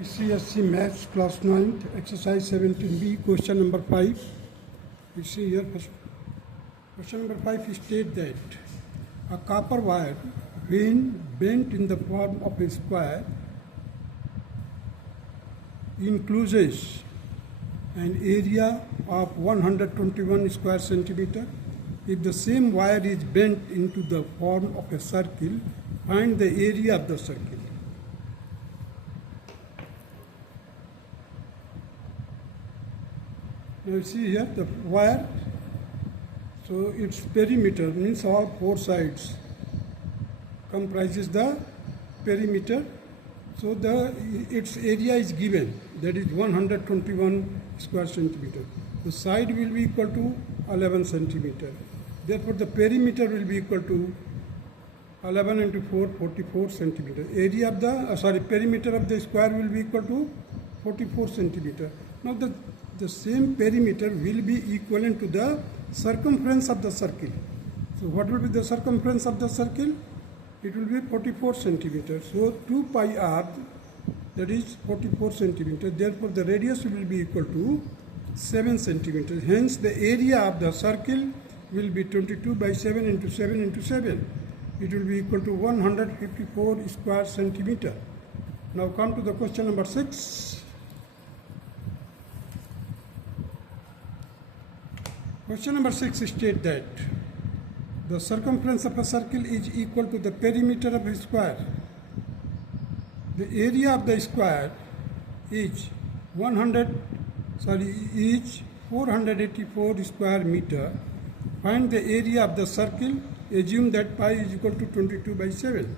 ICSE Maths Class 9, Exercise 17B, question number 5. You see here, question number 5 states that a copper wire, when bent in the form of a square, encloses an area of 121 square centimeter. If the same wire is bent into the form of a circle, find the area of the circle. Now you see here the wire, so its perimeter means all four sides comprises the perimeter. So its area is given, that is 121 square centimeter. The side will be equal to 11 centimeter. Therefore the perimeter will be equal to 11 into 4, 44 centimeter. Area of the perimeter of the square will be equal to 44 centimeter. Now the same perimeter will be equivalent to the circumference of the circle. So what will be the circumference of the circle? It will be 44 centimeters. So 2 pi r, that is 44 centimeters. Therefore the radius will be equal to 7 centimeters. Hence the area of the circle will be 22 by 7 into 7 into 7. It will be equal to 154 square centimeter. Now come to the question number 6. Question number 6 states that the circumference of a circle is equal to the perimeter of a square. The area of the square is 484 square meter. Find the area of the circle. Assume that pi is equal to 22 by 7.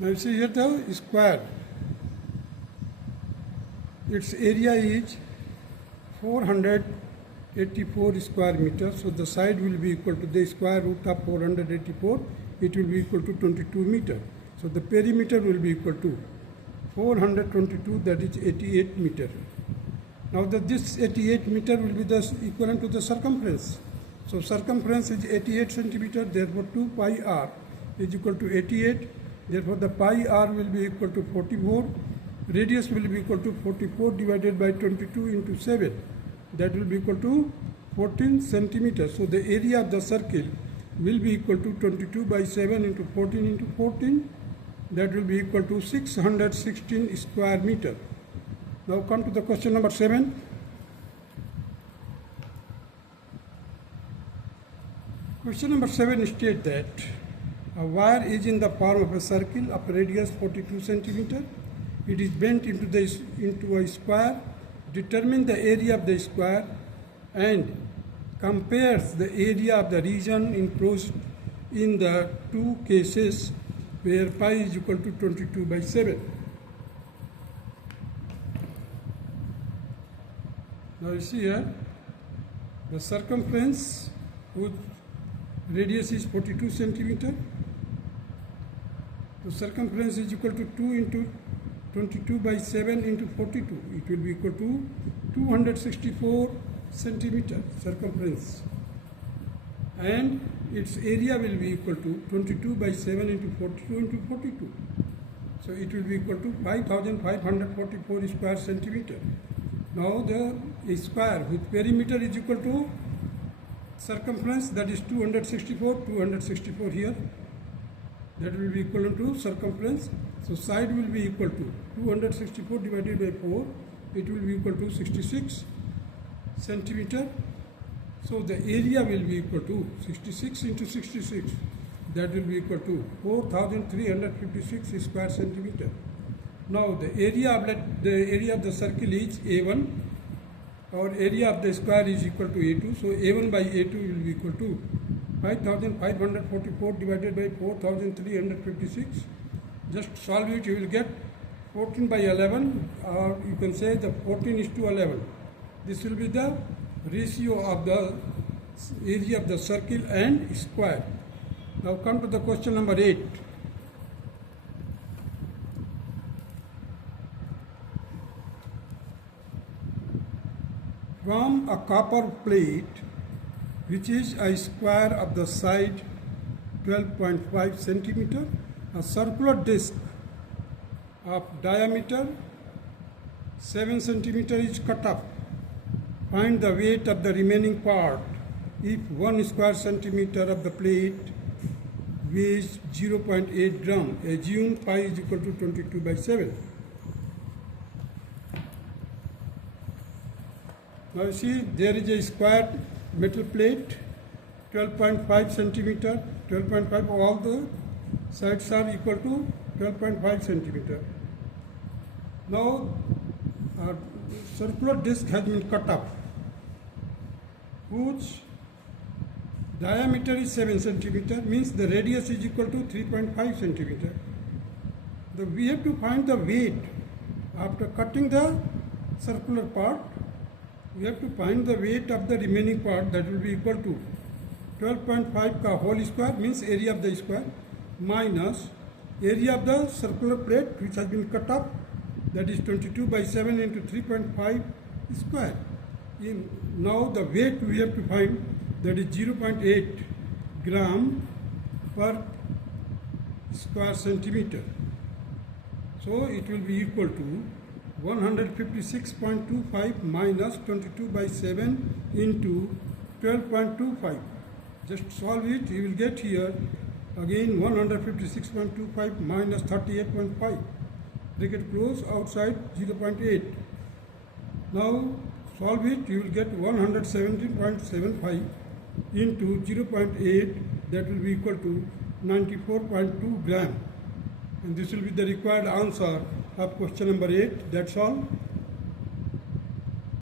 Now you see here the square. Its area is 484 square meters. So the side will be equal to the square root of 484. It will be equal to 22 meters. So the perimeter will be equal to 422, that is 88 meters. Now this 88 meter will be the equivalent to the circumference. So circumference is 88 centimeter. Therefore 2 pi r is equal to 88. Therefore the pi r will be equal to 44. Radius will be equal to 44 divided by 22 into 7. That will be equal to 14 centimeters. So the area of the circle will be equal to 22 by 7 into 14 into 14. That will be equal to 616 square meter. Now come to the question number 7. Question number 7 states that a wire is in the form of a circle of radius 42 centimeter. It is bent into a square. Determine the area of the square and compares the area of the region enclosed in the two cases where pi is equal to 22 by 7. Now you see here the circumference whose radius is 42 centimeter. The circumference is equal to 2 into 22 by 7 into 42. It will be equal to 264 centimeter circumference. And its area will be equal to 22 by 7 into 42 into 42. So it will be equal to 5544 square centimeter. Now the square with perimeter is equal to circumference, that is 264 here. That will be equivalent to circumference. So side will be equal to 264 divided by 4. It will be equal to 66 centimeter. So the area will be equal to 66 into 66. That will be equal to 4356 square centimeter. Now the area of the circle is A1. Our area of the square is equal to A2. So A1 by A2 will be equal to 5544 divided by 4356. Just solve it, you will get 14 by 11, or you can say the 14 is to 11. This will be the ratio of the area of the circle and square. Now come to the question number 8. From a copper plate, which is a square of the side 12.5 centimeter. A circular disc of diameter 7 centimeter is cut up. Find the weight of the remaining part if 1 square centimeter of the plate weighs 0.8 gram. Assume pi is equal to 22 by 7. Now you see there is a square metal plate 12.5 centimeter, 12.5, all the sides are equal to 12.5 centimeter. Now a circular disc has been cut up whose diameter is 7 centimeter, means the radius is equal to 3.5 centimeter. We have to find the weight. After cutting the circular part, we have to find the weight of the remaining part, that will be equal to 12.5 ka whole square, means area of the square, minus area of the circular plate which has been cut up, that is 22 by 7 into 3.5 square. Now the weight we have to find, that is 0.8 gram per square centimeter. So it will be equal to 156.25 minus 22 by 7 into 12.25. Just solve it, you will get here again 156.25 minus 38.5. Bracket close, outside 0.8. Now solve it, you will get 117.75 into 0.8, that will be equal to 94.2 gram. And this will be the required answer of question number 8. That's all.